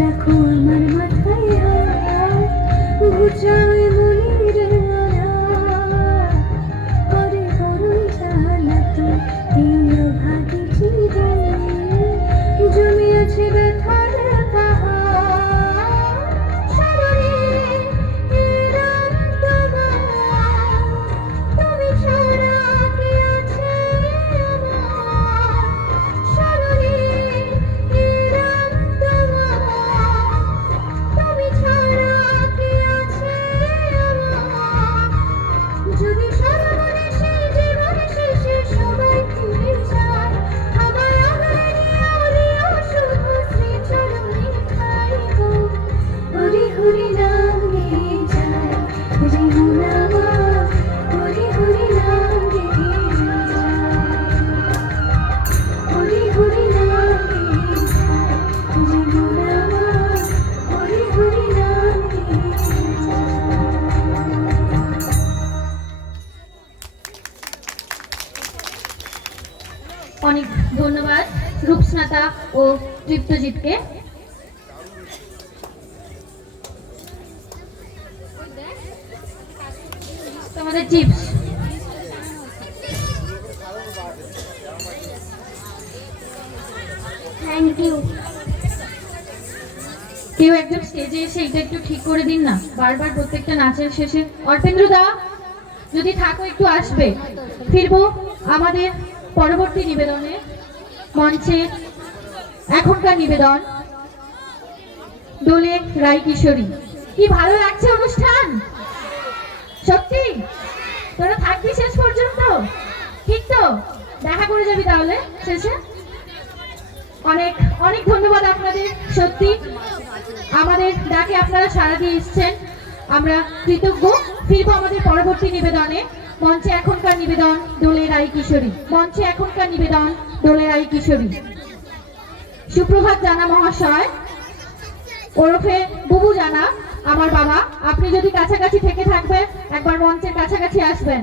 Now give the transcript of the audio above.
রাখো আমার মাথায় হাত, বুঝাও মনের করে বড়ই জ্বালাতো প্রিয় ভাগে চিরদিন জমে আছে ব্যথার পাহাড় সাগরে এলাম তোমার, তুমি ছাড়া কে আছে আমার সাগরে এলাম তোমার, তুমি ছাড়া কে আছে আমার। যদি সারা মনে সেই জীবন শেষে সবাই ফিরে যায়, আমার আগায় নিয়েও দিও শুধু শ্রীচরণে খাইব। হরি হরি নাম গেয়ে যায় রে মন আমার, হরি হরি নাম গেয়ে যায়, হরি হরি নাম গেয়ে যায় রে মন আমার, হরি হরি নাম গেয়ে যায়। অনেক ধন্যবাদ রূপস্নাতা ও তৃপ্তজিৎকে। তোমাদের টিপস থ্যাংক ইউ। কেউ একজন স্টেজে এসে এটা একটু ঠিক করে দিন না, বারবার প্রত্যেকটা নাচের শেষে। অর্পেন্দ্র দা যদি থাকো একটু আসবে। ফিরবো আমাদের পরবর্তী নিবেদনে। মঞ্চে এখনকার নিবেদন দোলে রায় কিশোরী। কি ভালো লাগছে অনুষ্ঠান, সত্যি তোরা থাকবি শেষ পর্যন্ত, ঠিক তো? দেখা করে যাবি তাহলে শেষে। অনেক অনেক ধন্যবাদ আপনাদের, সত্যি আমাদের ডাকে আপনারা সাড়া দিয়ে এসছেন, আমরা কৃতজ্ঞ। ফিরবো আমাদের পরবর্তী নিবেদনে। মঞ্চে এখনকার নিবেদন দোলে রায় কিশোরী, মঞ্চে এখনকার নিবেদন দোলে রায় কিশোরী। সুপ্রভাত জানা মহাশয় ওরফে বুবু জানা, আমার বাবা, আপনি যদি কাছাকাছি থেকে থাকবেন একবার মঞ্চের কাছাকাছি আসবেন।